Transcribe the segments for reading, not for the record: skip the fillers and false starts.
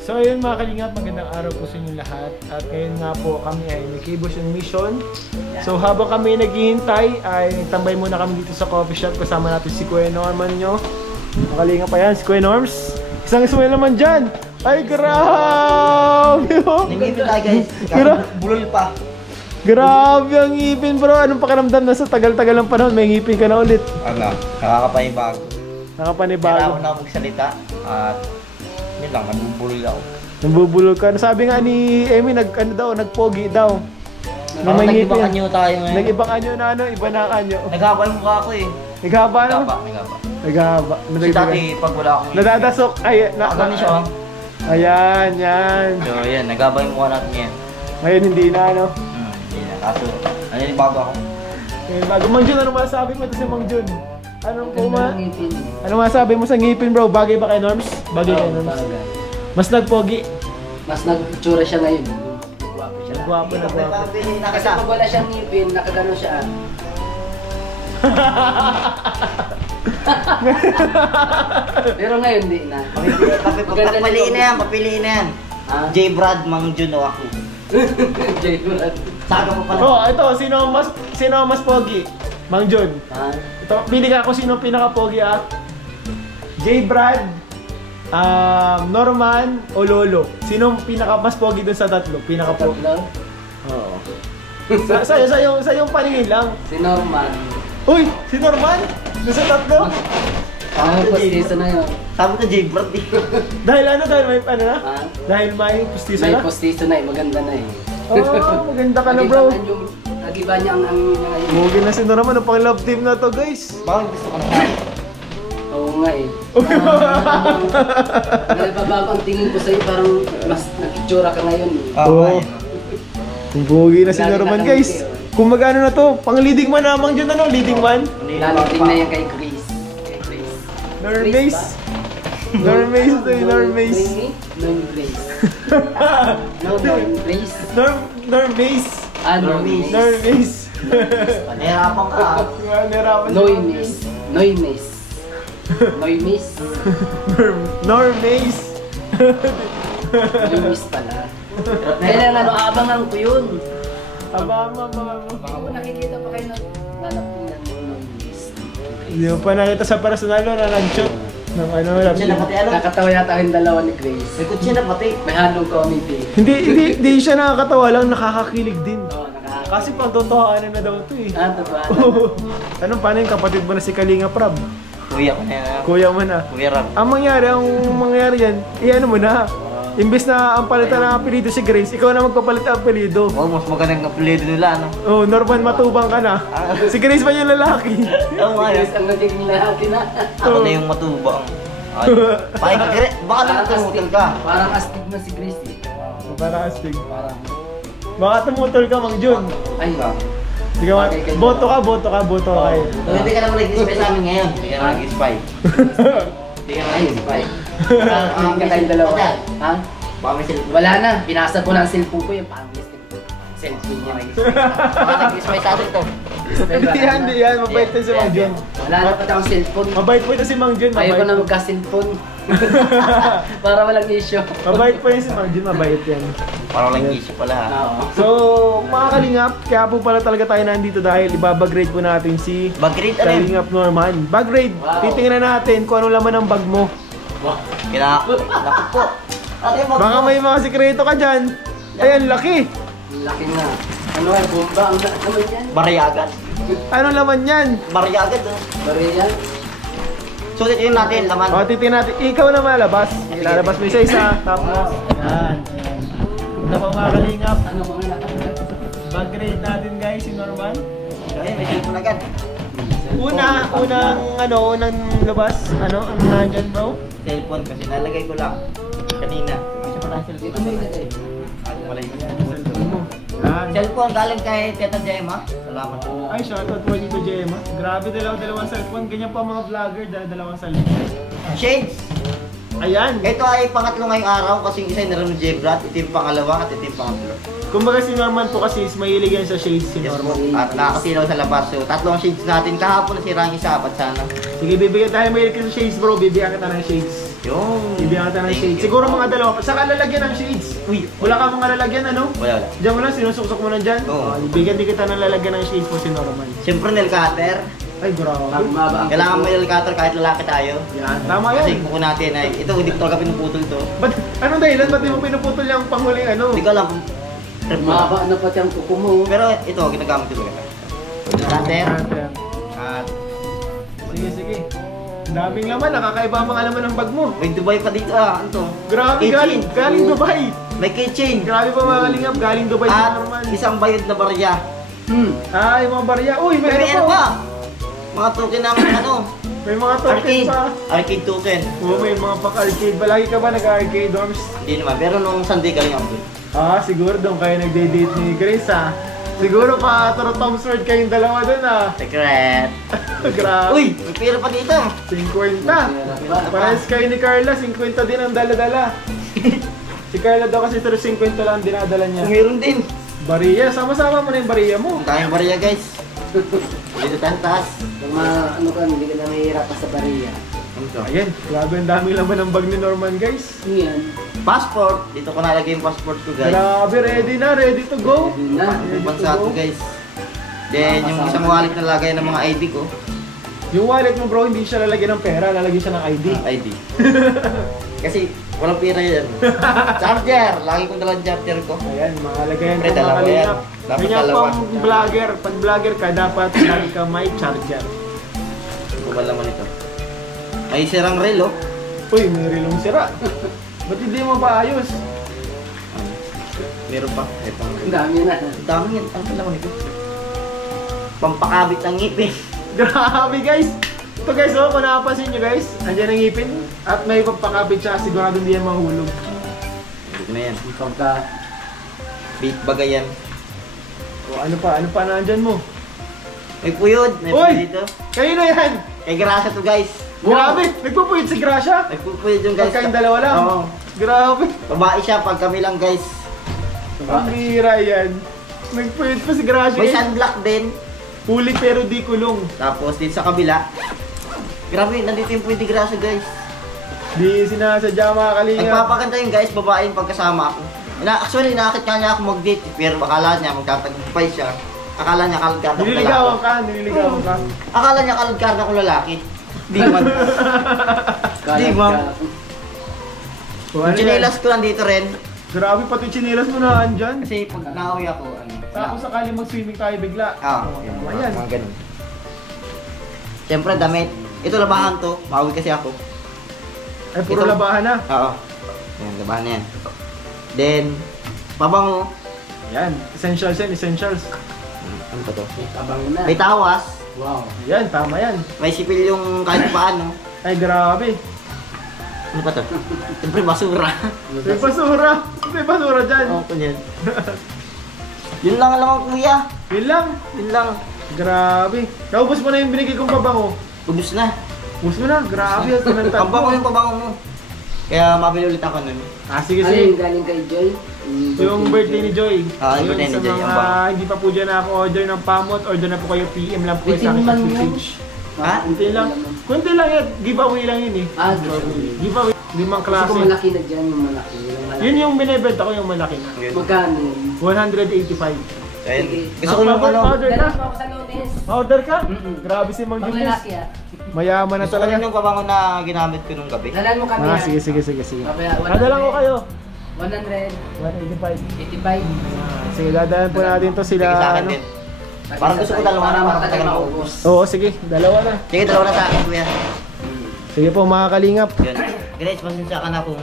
So ayun mga kalingap, magandang araw po sa inyo lahat. At ngayon nga po kami ay may K-Boss mission. So habang kami naghihintay ay tambay muna kami dito sa coffee shop. Kasama natin si Kuya Norman nyo. Mga kalingap pa yan, si Kuya Norms. Isang smile naman dyan. Ay grabe! Nangipin tayo guys, bulol pa. Grabe ang ngipin bro. Anong pakiramdam na sa tagal-tagal ng panahon may ngipin ka na ulit? Ano, nakakapanibago. Nakapanibago. Kailangan na magsalita at yun lang, nabubulol ako. Nabubulol ka. Sabi nga ni Emmy, nagpogi daw. Na may ngipin. Nag-ibang anyo tayo ngayon. Nag-ibang anyo na ano, iba na ang anyo. Naghaba yung mukha ko eh. Naghaba na? Naghaba. Kasi dati pag wala akong nadadasok. Ay, nakagano siya. Ayan, yan. So yan, naghaba yung mukha natin ngayon. Ngayon hindi na ano. Hindi na, kaso naninibago ako. Bago Mang Jun, ano masabi mo ito si Mang Jun? Anong ano masabi mo sa ngipin bro? Bagay ba kay Norms? Bagay kay Norms? Mas nagpogi? Mas nagtsura siya ngayon. Gwapo siya. Gwapo na gwapo. Kasi pag wala siyang ngipin, nakagano siya. Pero ngayon di na. Papiliin na yan, papiliin na yan. J. Brad, Mang Jun o ako. J. Brad. Saga mo pala. Oh, ito, sino ang mas pogi? Mang Jun. Ito, pili ka kung sino ang pinaka-pogi ah. J. Brad, Norman o Lolo? Sino ang pinaka-mas pogi dun sa tatlo? Pinaka-pogi? Oo. Sa yung paningin lang. Si Norman. Uy! Si Norman? Dun sa tatlo? Postizo na yun. Sabi ko J. Brad eh. Dahil may ano na? Dahil may postizo na? May postizo na eh, maganda na eh. Oh, maganda ka na bro. Nag-iba niya ang ngayon. Mugi na si Norman, ang pang love team na to guys. Bakit gusto ko na? Oo nga eh. Nagbabago ang tingin ko sa'yo, parang mas nag-itsura ka ngayon eh. Oo. Ang bugi na si Norman guys. Kung magano na to, pang leading man namang dyan ano, leading man. Lalating na yan kay Chris. Normace. Normace to yun, Normace. Normace. Normace. Normace. Normace. Normace. Nahirapan ka. Noymes. Noymes. Noymes. Normace. Noymes pala. Kailan abangan ko yun. Abama. Hindi ko nakikita pa kayo nalapin ng Noymes. Hindi mo pa nakita sa personal no, na nag-shoot. Ng ano, nakatawa yata yung dalawa ni Grace. May kutsi na pati. May halong comedy. Hindi siya nakakatawa lang, nakakakilig din. Oo, Kasi pang totohanan na daw ito eh. totoo. Anong paano yung kapatid mo na si Kalinga Prab? Kuya ko na yan. Kuya mo na. Kuya Ram. Ang mangyari yan, ano mo na. Imbes na ang palitan ng apelido si Grace, ikaw na magpapalit ng apelido. Oh, mas magandang apelido nila, no? Oh, Norman Matubang ka na. Si Grace ba yung lalaki? Oo nga yun. Grace ang nagiging lalaki na. Ako na yung matubang. Baka naman tumutol ka. Parang astig na si Grace eh. Parang astig. Parang... Baka tumutol ka, Mang Jun. Ay, Hindi ka boto ka kayo. Hindi ka naman nag-spy sa amin ngayon. Hindi ka naman nag-spy. Hindi ka naman nag-spy. Hindi ka tayong dalawa. Ha? Baka may cellphone. Wala na. Pinasa ko na ang cellphone ko. Yung parang cellphone niya nag-spy. Baka nag-spy sa atin to. Hindi yan. Mabait din si Mang Jun. Wala na pati akong cellphone. Mabait po ito si Mang Jun. Ayaw ko na magka-cellphone. Para walang issue. Mabait po yun si Mang Jun. Mabait yan. Parang lang issue pala ha. Oo. So, mga kalingap, kaya po pala talaga tayo nandito dahil ibabag-grade po natin si Bag-grade ano yun? Kalingap Norman. Bag-grade, titingnan natin kung anong laman ng bag mo. Naku po. Baka may mga sikreto ka dyan. Ayan, laki. Laki na. Ano ay bomba? Ang naman yan? Bariagan. Anong laman yan? Bariagan to. Bariyan? Sulit yun natin, laman. O, titingnan natin. Ikaw na malabas. Ilalabas mo isa-isa. Tapos, yan. Ito po mga kalingap. Ano mga nakakita? Bag-grade natin guys, si Norman. Ay, may cellphone agad. Unang labas. Ano, ang nandyan bro? Cellphone kasi nalagay ko lang. Kanina. Kasi pala cellphone. Dito may ilagay. Wala yun. Yan. Cellphone galing kay Teta Gemma. Salamat po. Ay, shoutout po dito, Gemma. Grabe, dalawang cellphone. Ganyan pa mga vlogger, dalawang cellphone. Shades! Ayan! Ito ay pangatlo ngayong araw kasi yung isa yung naroon ni Jebrat. Ito yung pangalawa at ito yung pangatlo. Kumbaga si Norman po kasi is mahilig yan sa shades si Yes Norman. po. At nakakasilaw sa labas. So, tatlong shades natin. Kahapon nasira ang isa. Ba't sana? Sige, bibigyan tayo mahilig ka sa shades bro. Bibigyan kita ng shades. Yung... Bibigyan kita ng Thank shades. you. Siguro mga dalawa. Saka lalagyan ng shades. Uy, Wala ka mga lalagyan, ano? wala. Diyan mo lang, sinusuksok mo lang dyan. Oo. Ibigyan din kita ng lalagyan ng shades po si Norman. Siyempre nail cutter. Ay, grabe. Mababa ang Kailangan may nail cutter kahit lalaki tayo. Yan, tama Kasi yan. kuko natin ay, ito hindi ko talaga pinuputol to. Ba't, anong dahilan? Ba't di mo pinuputol yung panghuling ano? Hindi ko alam kung trip mo. Mababa na pati ang kuko mo. Pero ito, ginagamit ko talaga. Cutter. Yan. At Sige, sige. Ang daming laman, nakakaiba ang mga laman ng bag mo. may Dubai pa dito ah. Ano to? Grabe, Keychain. galing Dubai. May keychain. Grabe pa mga kalingap, galing Dubai si At Norman. isang bayad na barya. Ah, yung mga barya. Uy, May meron ano pa. pa? Mga token ng ano? May mga token Arcade. pa. Arcade token. Oo, may mga pang-arcade. Balagi ka ba nag-arcade, Dorms? Hindi naman. Pero nung Sunday galing ako dun. Ah, siguro doon kayo nagde-date ni Grace, ah. Siguro pa, Toro Tom Sword kayong dalawa doon, ah. Secret. Grabe. Uy! May pera pa dito. 50. Parehas kayo ni Carla, 50 din ang dala-dala. Si Carla daw kasi 50 lang ang dinadala niya. Meron din. Bariya, sama-sama mo na yung bariya mo. Ang tayong barya guys. Dito tayo taas. Kung ano ka, hindi ka na mahihirapan sa bariya. Ano to? Ayan, grabe ang dami laman ng bag ni Norman, guys. Ano yan? Passport. Dito ko nalagay yung passport ko guys. Grabe, ready na, ready to go. Yun na. Yung bansa to guys. Then yung isang wallet na lagay ng mga ID ko. Yung wallet mo bro, hindi siya lalagyan ng pera, lalagyan siya ng ID. ID. Kasi walang pera yan. Charger. Lagi kong dalang charger ko. Ayan, mga lagayan Siyempre, ko mga dalawa yan. kalingap. Dapat Ganyan dalawa. pang vlogger, pag vlogger ka, dapat lagi ka may charger. Kubal naman ito. May sirang relo. Uy, may rilong sira. Ba't hindi mo pa ayos? Meron pa. May pang Ang dami na. Ang dami yan. Ano pala ko nito? Pampakabit ng ngipin. Grabe guys! Ito guys, oh, kung nakapansin nyo guys, andyan ang ngipin at may pagpakapit siya, sigurado hindi yan mahulog. Hindi ko na yan. Pagka Big bagay yan. O ano pa nandyan mo? May puyod. May Uy! puyod dito. Kayo na yan! Kay Gracia to guys. Grabe! Nagpupuyot si Gracia! May puyod yung guys. Pag kayong dalawa lang? Oo. Grabe! Babae siya pag kami lang guys. Ang bira yan. Nagpuyot pa si Gracia. May guys. sunblock din. Huli pero di kulong. Tapos dito sa kabila. Grabe, nandito yung puyod ni Gracia guys. Di sinasadya mga kalinga. Nagpapaganda yung guys, babae yung pagkasama ako. Actually, nakakit nga niya ako mag-date. Pero akala niya magtatagumpay siya. Akala niya kalagkar na ako Nililigawan lalaki. ka, nililigawan ka. Akala niya kalagkar na ako lalaki. Di man. Di man. O, ano Yung chinelas ko nandito rin. yan? Grabe, pati chinelas mo na andyan. Kasi pag nauwi ako, ano. Tapos sakali mag-swimming tayo bigla. Ah, O, yun, tama yan. mga ganun. Siyempre, damit. Ito labahan to. Mauwi kasi ako. Ay, puro Ito. labahan na. Oo. Yan, labahan na yan. Then, pabango. Yan, essentials yan, essentials. Ano pa to? abang na. May tawas. Wow. Yan, tama yan. May sipil yung kahit paano. Ay, grabe. Ano pa to? Siyempre, basura. May basura. May basura dyan. Oo, kunyan. Yun lang alam ko, kuya. Yun lang. Yun lang. Grabe. Naubos mo na yung binigay kong pabango. Ubus na. Ubos mo na. Grabe. Ang tinantad Ang bango yung pabango mo. Kaya mabili ulit ako nun. Ah, sige, Ano yung sige. galing kay Joy? Yung birthday ni Joy. Ah, yung Ayun, birthday ni sa Joy, mga ang bango. hindi pa po dyan ako-order ng pamot, order na po kayo PM lang po Bitin sa akin sa man yun. message. Ha? Kunti lang. Kunti lang yan. Giveaway lang yun eh. Ah, giveaway. Giveaway. 5 Kasi klase. kung malaki na dyan, yung malaki. Yung malaki. Yun yung binibenta ko yung malaki na. Magkano yun? 185. Ayun. Sige. Gusto ko lang ano. Order ka? Dala mo ako sa notice. Order ka? Mm-mm. Grabe si Mang Pang Julius. lalaki ah. Mayaman na Gusto ko rin talaga. yung pabango na ginamit ko nung gabi. Dalan mo kami Ah, yan. sige, sige, sige, sige. Papaya, 100. Dadalan ko kayo. 100, 185. 85. Sige, dadalan po natin to sila. Sige sa akin ano. din. Parang gusto ko dalawa na, Para parang matagal matagal maubos. Oo, sige. Dalawa na. Sige, dalawa na sa akin, kuya. Sige po mga kalingap. Yun. Guys, pasensya ka na kung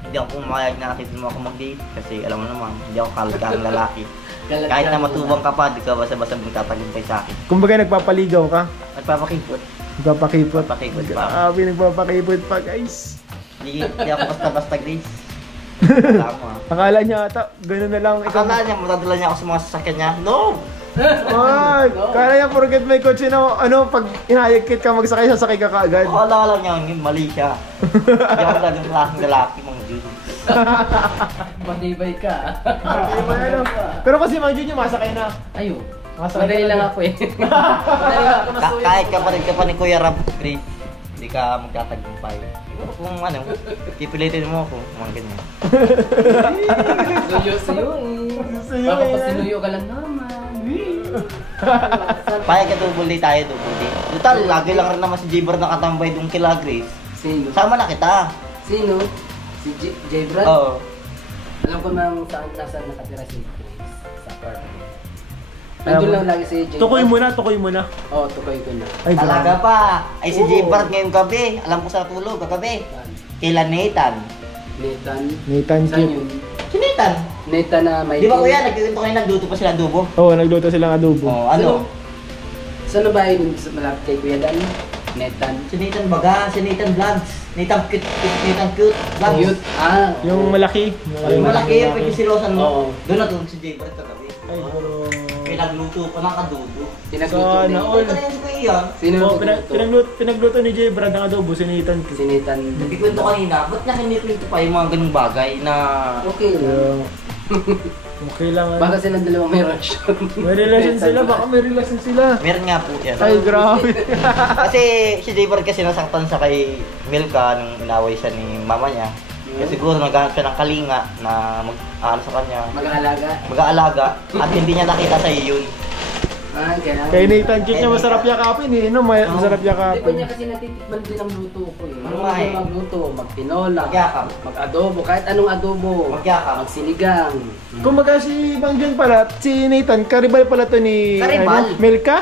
hindi ako pumayag na nakita mo ako mag-date. Kasi alam mo naman, hindi ako kalagkarang lalaki. Kahit na matubang ka pa, di ka basta-basta magtatagumpay sa akin. Kumbaga nagpapaligaw ka. Nagpapakipot. Nagpapakipot. Nagpapakipot pa. Grabe, nagpapakipot pa guys. Hindi ako basta-basta, Grace. Tama. Akala niya ata, gano'n na lang. Akala niya, matadala niya ako sa mga sasakyan niya. No! Ay, kala niya forget my kotse na ano, pag inayagkit ka magsakay, sasakay ka kaagad. Akala niya, hindi, mali siya. Hindi ako talagang klaseng lalaki, mga Diyos. Matibay ka. Ano? Pero kasi Mang Jun yung masakay na. Ayo. Masakay Madali ka lang na. ako eh. Madali lang ako masuyo. Kahit kapatid ka pa ni Kuya Rab, Grace, hindi ka magtatagumpay. kung ano, pipilitin mo ako, mga ganyan. Suyo eh. Papapasinuyo ka lang naman. Paya ka double day tayo, double day. Total, lagi lang rin naman si J-Bar nakatambay doon kila Grace. Sino? Sama na kita. Sino? Si J-Brad? Oo. Alam ko nang saan nakatira si Grace. Sa apartment. Nandun lang lagi si J-Brad. Tukoy mo na. Oo, tukoy ko na. Ay, Talaga grabe. pa. Ay si J-Bar ngayong gabi. Alam ko sa tulog, kagabi. Kila Nathan. Nathan. Nathan Saan Kip. yun? Si Nathan. Nathan na may... Di ba kuya, nagkikwento kayo nagluto pa sila adobo? Oo, nagluto silang adobo. Oo, ano? Saan na ba yun? Malapit kay Kuya Dan? Nathan. Si Nathan Baga, si Nathan Vlogs. Nathan Cute, Nathan Cute Vlogs. Cute. Ah. Yung malaki. Yung malaki yung pagkisilosan mo. Oo. Doon natulog si J-Bar kagabi. Ay, bro. May nagluto pa ng adobo. Pinagluto Sana ni... all. Ito na yun si Kuya. Sino Oh, nagluto? pinagluto ni Jay Brad ang adobo, si Nathan Si Kip. Nathan. Nagkikwento kanina, ba't niya kinikwento pa yung mga ganung bagay na... Okay lang. Okay lang. Baka silang dalawa may relasyon. May relasyon sila, baka may relasyon sila. Meron nga po yan. Ay, grabe. Kasi si J-Bar kasi nasaktan sa kay Milka nung inaway siya ni mama niya. Kasi siguro naghanap siya ng kalinga na mag-ano sa kanya, Mag-aalaga. mag-aalaga at hindi niya nakita sa yun. Ah, kaya. Kay Nathan Kip niya masarap yakapin eh. No, masarap Hindi ko yakapin. niya kasi natitikman din ang luto ko eh. Ano Marunong nga eh? siya magluto, magpinola, Magyakap. mag-adobo, kahit anong adobo. Magyakap. Magsinigang. Kumbaga si Bang Jun pala, si Nathan, karibal pala to ni Karibal? Milka?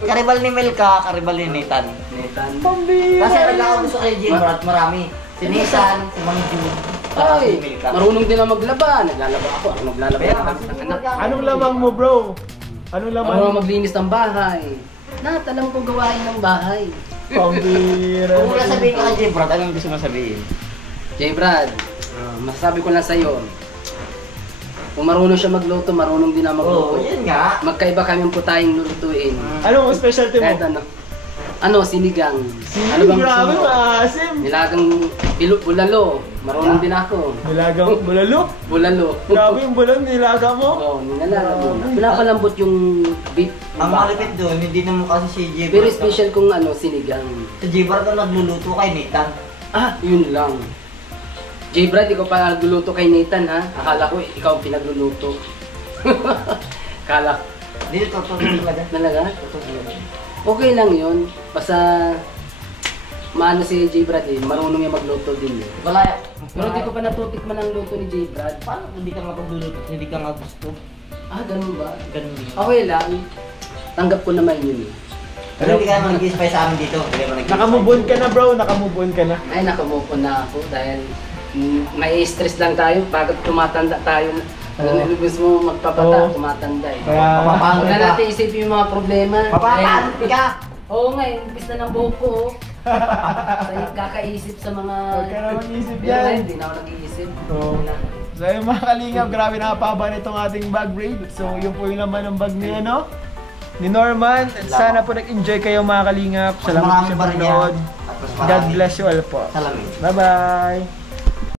Karibal ni Milka, karibal ni Nathan. Nathan. Pambira. Kasi nagkakagusto kay J-Bar at marami. Si Nathan, si Mang Jun, saka si Ay, Milka. marunong din ang maglaba. Naglalaba ako. Ako naglalaba Kaya, ng anak. Anong lamang mo, bro? Anong laman? Marunong maglinis ng bahay. Lahat alam ko gawain ng bahay. Pambira. Kung wala sabihin ka kay J-Bar, anong gusto mo sabihin? J. Brad, masasabi ko lang sa'yo. Kung marunong siya magluto, marunong din na magluto. Oo, yun nga. Magkaiba kami po tayong lulutuin. Anong specialty mo? Kahit ano. Ano, sinigang. Ano bang gusto Grabe, mo? maasim. Nilagang bulalo. Marunong din ako. Nilagang bulalo? Bulalo. Grabe yung bulalo, nilaga mo? Oo, ninalaga muna. Pinapalambot yung beef. Ang malipit doon, hindi naman kasi si J-Bar. Very special kung ano, sinigang. Si J-Bar ka nagluluto kay Nathan. Ah, yun lang. J. Brad, ikaw pa nagluluto kay Nathan ha? Akala ko ikaw ang pinagluluto. Akala ko. Hindi, totoo talaga. Talaga? Okay lang yun. Basta maano si J. Brad eh, marunong yung magluto din eh. Wala. Pero hindi ko pa natutikman ang luto ni J. Brad. Paano kung hindi ka mapagluluto at hindi ka nga gusto? Ah, ganun ba? Ganun din. Okay lang. Tanggap ko naman yun eh. Pero hindi ka naman nag-inspire sa amin dito. Hindi ka naman nag-inspire. Nakamubon ka na, bro. Nakamubon ka na. Ay, nakamove on na ako dahil may stress lang tayo. Pagod tumatanda tayo. Ano gusto mo magpapata, Oo. tumatanda eh. Kaya, Papapangat Huwag na ka. natin isipin yung mga problema. Papapangat ka! Oo nga, imbis na ng buhok ko. Sa kakaisip sa mga... Huwag ka na mag-isip Pero yan. ngayon, hindi na ako nag-iisip. Oo. Wala. So yung mga kalingap, grabe nakapaba nitong ating bag braid. So yun po yung laman ng bag ni ano, ni Norman. At sana po nag-enjoy kayo mga kalingap. Salamat po sa Maraming pa rin yan. panonood. At mas God marami. bless you all po. Salamin. Bye-bye!